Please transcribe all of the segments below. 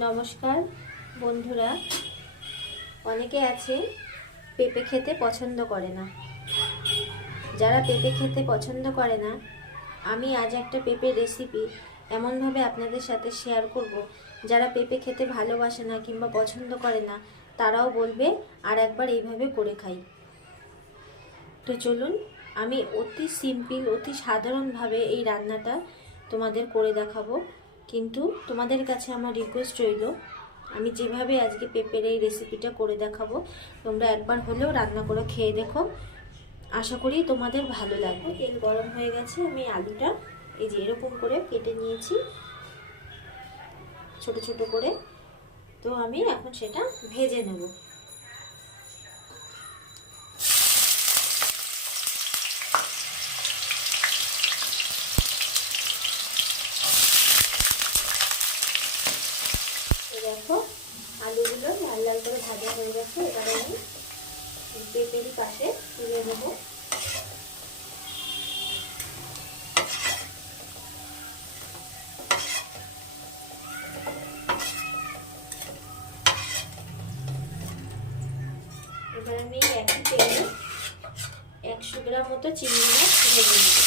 নমস্কার বন্ধুরা। অনেকে আছে পেঁপে খেতে পছন্দ করে না। যারা পেঁপে খেতে পছন্দ করে না, আমি আজ একটা পেঁপের রেসিপি এমনভাবে আপনাদের সাথে শেয়ার করব, যারা পেঁপে খেতে ভালোবাসে না কিংবা পছন্দ করে না তারাও বলবে আর একবার এইভাবে করে খাই। তো চলুন, আমি অতি সিম্পল অতি সাধারণভাবে এই রান্নাটা তোমাদের করে দেখাবো। কিন্তু তোমাদের কাছে আমার রিকোয়েস্ট রইল, আমি যেভাবে আজকে পেঁপের এই রেসিপিটা করে দেখাবো তোমরা একবার হলেও রান্না করে খেয়ে দেখো। আশা করি তোমাদের ভালো লাগবে। তেল গরম হয়ে গেছে, আমি আলুটা এই যে এরকম করে কেটে নিয়েছি ছোট ছোট করে। তো আমি এখন সেটা ভেজে নেব। দেখো আলুগুলো লাল লাল করে ভাজা হয়ে গেছে। এবার আমি পেঁপের পাশে তুলে নেব। এবার আমি একই তেলে 100 গ্রাম মতো চিংড়ি মাছ ভেজে নেব।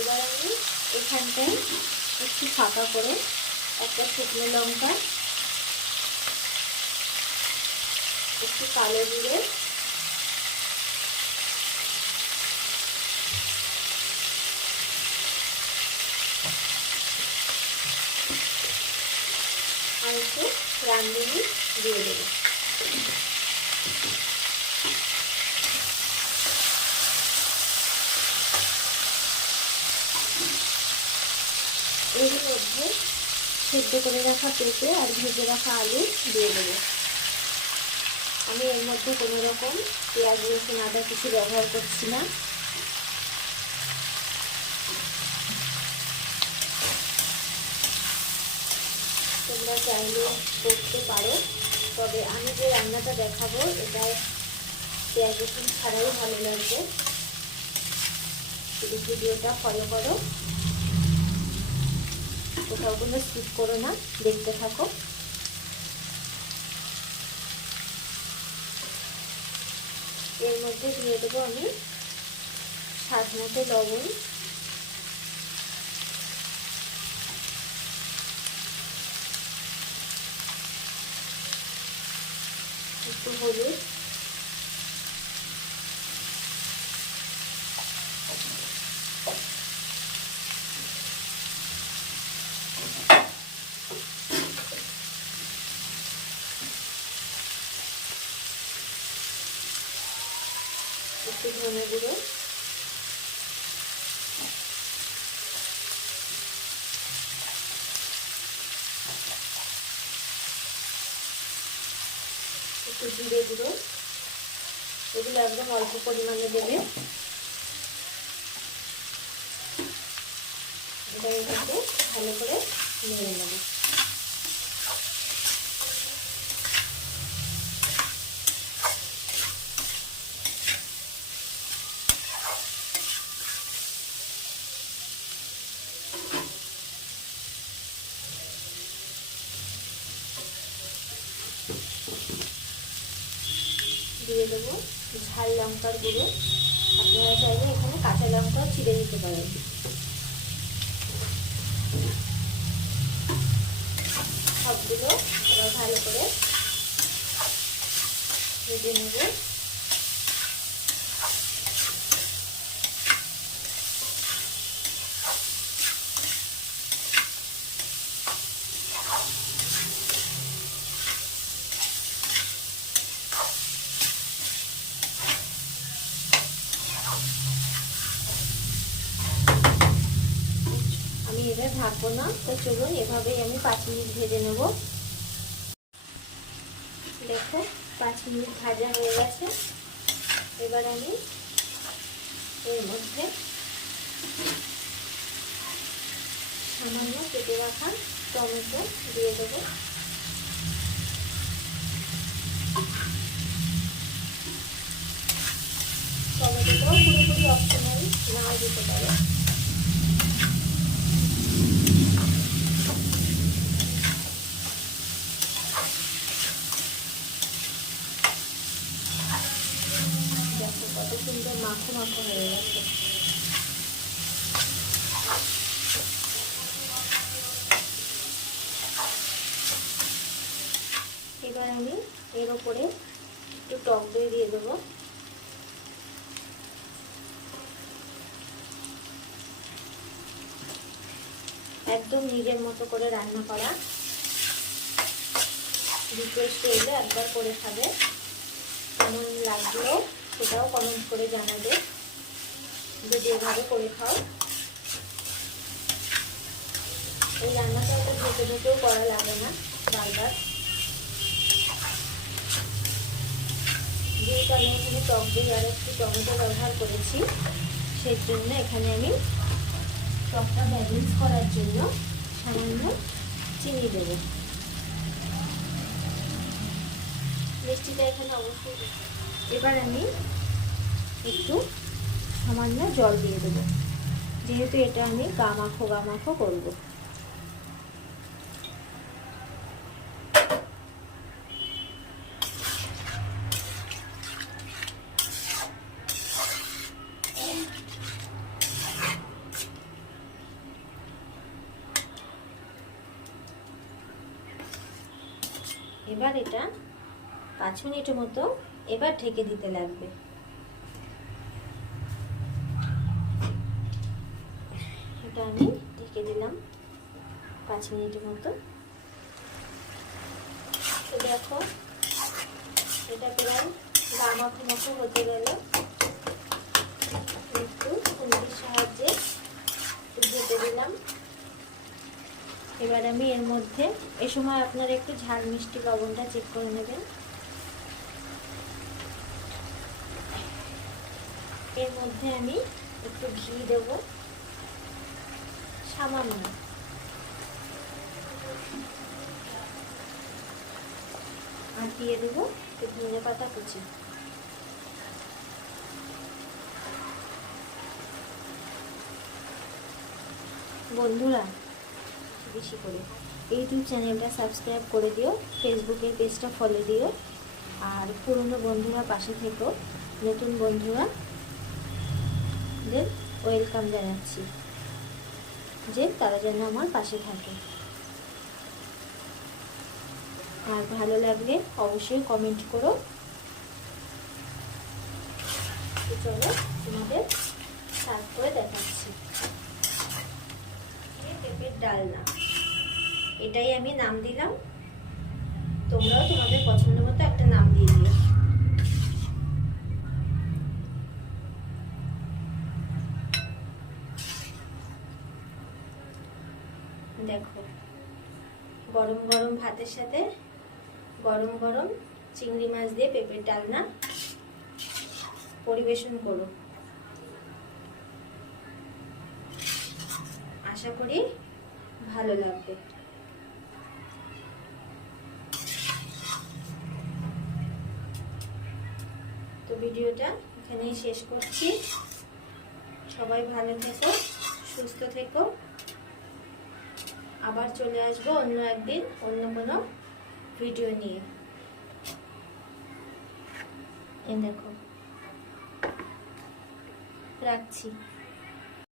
এবার আমি এখানটায় একটু ফাঁকা করে একটা শুকনো লঙ্কা, একটু কালো জিরে, আর একটু রাঁধুনি দিয়ে দেবো। এর মধ্যে সেদ্ধ করে রাখা পেঁপে আর ভেজে রাখা আলু দিয়ে দেবো। আমি এর মধ্যে কোনো রকম পেঁয়াজ রসুন আদা কিছু ব্যবহার করছি না। তোমরা চাইলে করতে পারো, তবে আমি যে রান্নাটা দেখাবো এটায় পেঁয়াজ রসুন ছাড়াই ভালো লাগবে। শুধু ভিডিওটা ফলো করো, কোথাও কোনো স্কিপ করো না, দেখতে থাকো। এর মধ্যে দিয়ে দেবো আমি স্বাদ মতো লবণ, একটু হলুদ, একটু ধনে গুঁড়ো, একটু জিরে গুঁড়ো। এগুলো একদম অল্প পরিমাণে দেবে। এটা এটাকে ভালো করে নেড়ে নেব। দিয়ে দেবো ঝাল লঙ্কার গুঁড়ো। আপনারা চাইলে এখানে কাঁচা লঙ্কাও ছিঁড়ে দিতে পারেন। সবগুলো আবার ভালো করে ভেজে নেব। আমি এবার ঢাকবো না, তো চলুন এভাবেই আমি 5 মিনিট ভেজে নেব। দেখো 5 মিনিট ভাজা হয়ে গেছে। এবার আমি এর মধ্যে সামান্য কেটে রাখা টমেটো দিয়ে দেবো। টমেটোটাও পুরোপুরি অপশনাল, নাও দিতে পারে। দেখো কত সুন্দর মাখো মাখো হয়ে গেছে। এবার আমি এর উপরে একটু টক দই দিয়ে দেবো। একদম নিজের মতো করে রান্না করা। রিকোয়েস্ট করলে একবার করে খাবে, কেমন লাগলো সেটাও কমেন্ট করে জানাবে যদি এভাবে করে খাও। এই রান্নাটা তো ঢেকে ঢেকেও করা লাগে না বারবার। যেহেতু আমি এখানে টক দই আর একটু টমেটো ব্যবহার করেছি, সেই জন্য এখানে আমি টকটা ব্যালেন্স করার জন্য সামান্য চিনি দেব। মিষ্টিটা এখানে অবশ্যই দেব। এবার আমি একটু সামান্য জল দিয়ে দেব, যেহেতু এটা আমি গামাখো গামাখো করব। এবার এটা 5 মিনিটের মতো এবার ঢেকে দিতে লাগবে। এটা আমি ঢেকে দিলাম 5 মিনিটের মতো। তো দেখো এটা প্রায় গামাখো মাখো হতে গেল। একটু খুন্তির সাহায্যে ঢেকে দিলাম। এবার আমি এর মধ্যে, এই সময় আপনারা একটু ঝাল মিষ্টি লবণটা চেক করে নেবেন। এর মধ্যে আমি একটু ঘি দেব সামান্য, আর দিয়ে দেবো একটু ধনেপাতা কুচি। বন্ধুরা বেশি করে ইউটিউব চ্যানেলটা সাবস্ক্রাইব করে দিও, ফেসবুকের পেজটা ফলো দিও, আর পুরনো বন্ধুরা পাশে থেকো। নতুন বন্ধুরা ওয়েলকাম জানাচ্ছি, যে তারা যেন আমার পাশে থাকে। আর ভালো লাগলে অবশ্যই কমেন্ট করো। চলো তোমাদের সার্ভ করে দেখাচ্ছি। পেঁপের ডালনা, এটাই আমি নাম দিলাম, তোমরাও তোমাদের পছন্দ মতো একটা নাম দিয়ে দিও। দেখো গরম গরম ভাতের সাথে গরম গরম চিংড়ি মাছ দিয়ে পেঁপের ডালনা পরিবেশন করো। আশা করি ভালো লাগবে। তো ভিডিওটা এখানেই শেষ করছি। সবাই ভালো থেকো, সুস্থ থেকো। আবার চলে আসবো অন্য একদিন অন্য কোনো ভিডিও নিয়ে। এই দেখো রাখছি।